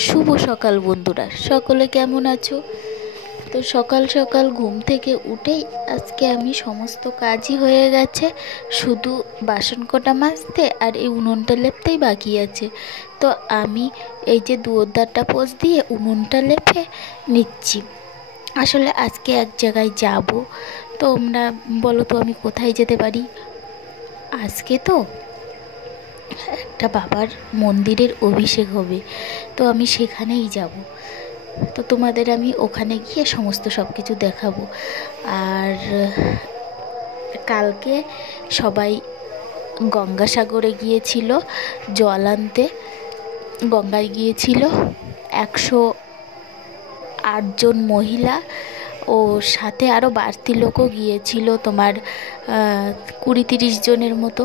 শুভ সকাল বন্ধুরা, সকলে কেমন আছো? তো সকাল সকাল ঘুম থেকে উঠেই আজকে আমি সমস্ত কাজই হয়ে গেছে, শুধু বাসন কটা মাজতে আর এই উনুনটা লেপতেই বাকি আছে। তো আমি এই যে দুয়োদ্বারটা পোঁছ দিয়ে উনুনটা লেপে নিচ্ছি। আসলে আজকে এক জায়গায় যাব, তোমরা বলো তো আমি কোথায় যেতে পারি? আজকে তো একটা বাবার মন্দিরের অভিষেক হবে, তো আমি সেখানেই যাব। তো তোমাদের আমি ওখানে গিয়ে সমস্ত সব কিছু দেখাবো। আর কালকে সবাই গঙ্গাসাগরে গিয়েছিল জল আনতে, গঙ্গায় গিয়েছিল 108 জন মহিলা, ও সাথে আরও বাড়তি লোকও গিয়েছিল, তোমার 20-30 জনের মতো।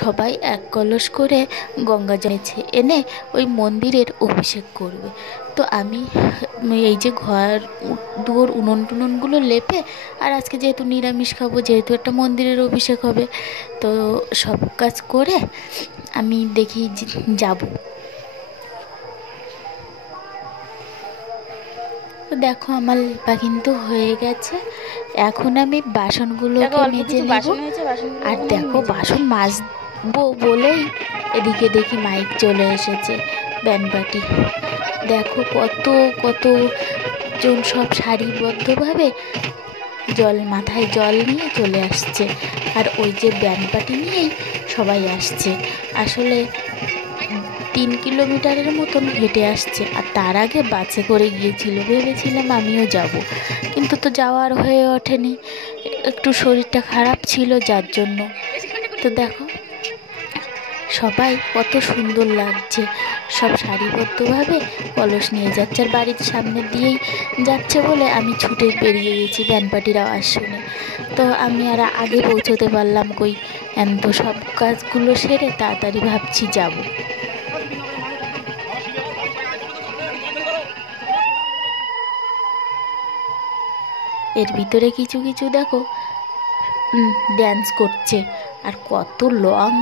সবাই এক কলস করে গঙ্গা জলেছে এনে ওই মন্দিরের অভিষেক করবে। তো আমি এই যে ঘর দুয়ার উনুন টুনুনগুলো লেপে, আর আজকে যেহেতু নিরামিষ খাবো, যেহেতু একটা মন্দিরের অভিষেক হবে, তো সব কাজ করে আমি দেখি যাব। তো দেখো আমার লেপা কিন্তু হয়ে গেছে, এখন আমি বাসনগুলোকে মেজে নেব। আর দেখো বাসন মাজবো বলেই এদিকে দেখি মাইক চলে এসেছে, ব্যান্ড পার্টি। দেখো কত কত জন সব সারিবদ্ধভাবে মাথায় জল নিয়ে চলে আসছে, আর ওই যে ব্যান্ড পার্টি নিয়েই সবাই আসছে। আসলে 3 কিলোমিটারের মতন হেঁটে আসছে, আর তার আগে বাসে করে গিয়েছিল। ভেবেছিলাম আমিও যাব, কিন্তু তো যাওয়ার হয়ে ওঠেনি, একটু শরীরটা খারাপ ছিল যার জন্য। তো দেখো সবাই কত সুন্দর লাগছে, সব সারিবদ্ধভাবে কলস নিয়ে যাচ্ছে, আর বাড়ির সামনে দিয়েই যাচ্ছে বলে আমি ছুটে বেরিয়ে গেছি ব্যান্ড পার্টির আওয়াজ শুনে। তো আমি আর আগে পৌঁছতে পারলাম কই, তো সব কাজগুলো সেরে তাড়াতাড়ি ভাবছি যাব। এর ভিতরে কিছু কিছু দেখো ড্যান্স করছে, আর কত লং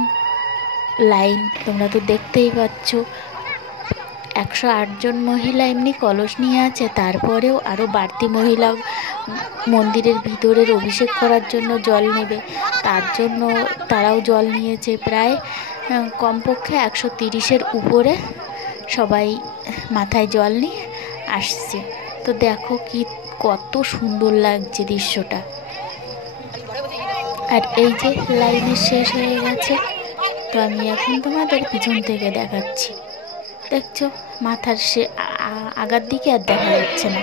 লাইন তোমরা তো দেখতেই পাচ্ছ। 108 জন মহিলা এমনি কলস নিয়ে আছে, তারপরেও আরও বাড়তি মহিলা মন্দিরের ভিতরের অভিষেক করার জন্য জল নেবে, তার জন্য তারাও জল নিয়েছে। প্রায় কমপক্ষে 130-এর উপরে সবাই মাথায় জল নিয়ে আসছে। তো দেখো কি কত সুন্দর লাগছে দৃশ্যটা। আর এই যে লাইনের শেষ হয়ে গেছে, তো আমি এখন তোমাদের পিছন থেকে দেখাচ্ছি। দেখছো মাথার আগার দিকে আর দেখা যাচ্ছে না।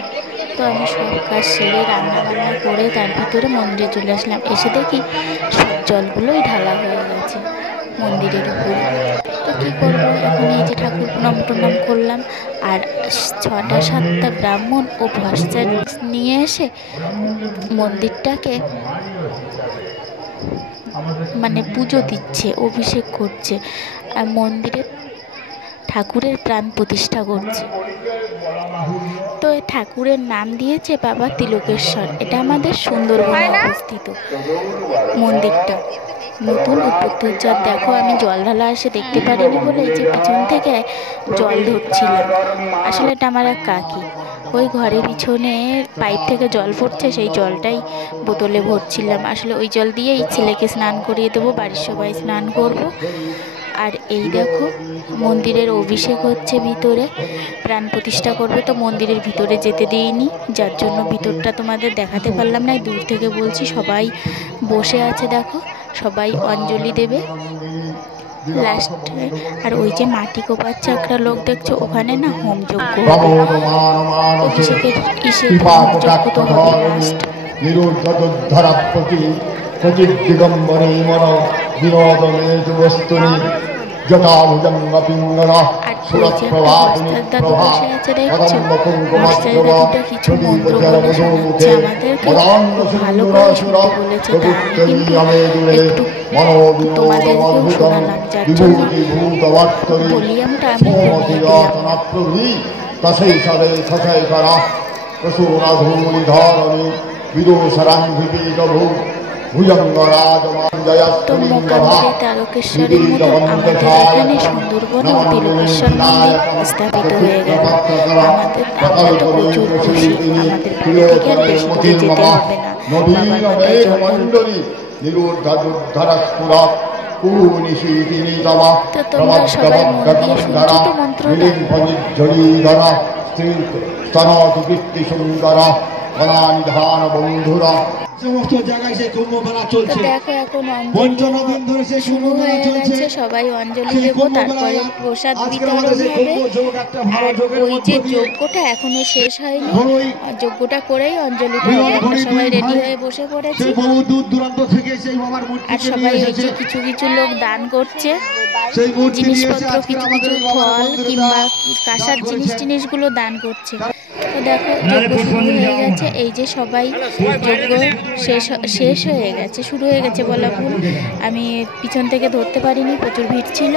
তো আমি সব কাজ সেরে রান্না বান্না করে তার ভিতরে মন্দিরে চলে আসলাম। এসে দেখি সব জলগুলোই ঢালা হয়ে গেছে মন্দিরের উপরে। তো কী করবো, এখন এই যে ঠাকুর প্রণাম টনাম করলাম, আর 6টা-7টা ব্রাহ্মণ ও ভস্তা নিয়ে এসে মন্দিরটাকে মানে পুজো দিচ্ছে, অভিষেক করছে, আর মন্দিরে ঠাকুরের প্রাণ প্রতিষ্ঠা করছে। তো এই ঠাকুরের নাম দিয়েছে বাবা তিলকেশ্বর। এটা আমাদের সুন্দরবনে অবস্থিত মন্দিরটা, নতুন উত্তরচার। দেখো আমি জল ঢালা এসে দেখতে পারিনি বলে যে পিছন থেকে জল ধরছিলাম। আসলে এটা আমার এক কাকি, ওই ঘরের পিছনে পাইপ থেকে জল পড়ছে, সেই জলটাই বোতলে ভরছিলাম। আসলে ওই জল দিয়েই ছেলেকে স্নান করিয়ে দেবো, বাড়ির সবাই স্নান করব। আর এই দেখো মন্দিরের অভিষেক হচ্ছে, ভিতরে প্রাণ প্রতিষ্ঠা করবে, তো মন্দিরের ভিতরে যেতে দিইনি, যার জন্য ভিতরটা তোমাদের দেখাতে পারলাম না। দূর থেকে বলছি, সবাই বসে আছে, দেখো সবাই অঞ্জলি দেবে লাস্টে। আর ওই যে মাটি কোপাচ্ছে একটা লোক দেখছো, ওখানে না হোমযজ্ঞ হবে, অভিষেকের হোমযজ্ঞ তো হবে লাস্ট। কিছু মন্ত্র বলে শোনাচ্ছে আমাদেরকে, ভালো করে শুনতে বলেছে, তা আমি কিন্তু একটু তোমাদেরকেও শোনালাম, যার জন্য ভলিউমটা আমি কমিয়ে দিলাম। তো মোকামে তারকেশ্বরের মতো আমাদের এখানে সুন্দরবনে তিলকেশ্বর মন্দির স্থাপিত হয়ে গেল। আমরা তো প্রচুর খুশি, আমাদের বাড়ি থেকে আর বেশি দূরে যেতে হবে না বাবার মাথায় জল ঢালতে। তো তোমরা সবাই মন দিয়ে শুনছো তো মন্ত্রটা। সমস্ত জায়গায় সেই কুম্ভ মেলা চলছে। দেখো এখন অঞ্জলি শুরু হয়ে গেছে, সবাই অঞ্জলি দেবো, তারপরে প্রসাদ বিতরণ হবে। আর ওই যে যজ্ঞটা এখনো শেষ হয়নি, যজ্ঞটা করেই অঞ্জলিটা হবে। আমরা সবাই রেডি হয়ে বসে পড়েছি। আর সবাই ওই যে কিছু কিছু লোক দান করছে জিনিসপত্র, কিছু কিছু ফল কিংবা কাঁসার জিনিসগুলো দান করছে। তো দেখো যজ্ঞ শুরু হয়ে গেছে। এই যে সবাই যজ্ঞ শেষ হয়ে গেছে, শুরু হয়ে গেছে বলা ভুল, আমি পিছন থেকে ধরতে পারিনি, প্রচুর ভিড় ছিল।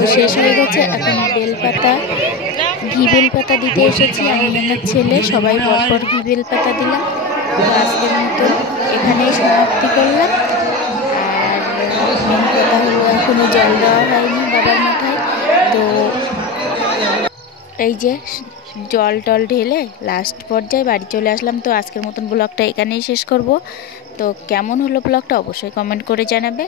তো শেষ হয়ে গেছে। এখন বেলপাতা, ঘি বেলপাতা দিতে এসেছি আমি আমার ছেলে, সবাই পরপর ঘি বেলপাতা দিলাম। তো আজকের মতো এখানেই সমাপ্তি করলাম। আর মেন কথা হলো এখনো জল দেওয়া হয়নি বাবার মাথায়। তো এই যে জল টল ঢেলে লাস্ট পর্যায়ে বাড়ি চলে আসলাম। তো আজকের মতন ব্লগটা এখানেই শেষ করব। তো কেমন হলো ব্লগটা অবশ্যই কমেন্ট করে জানাবে।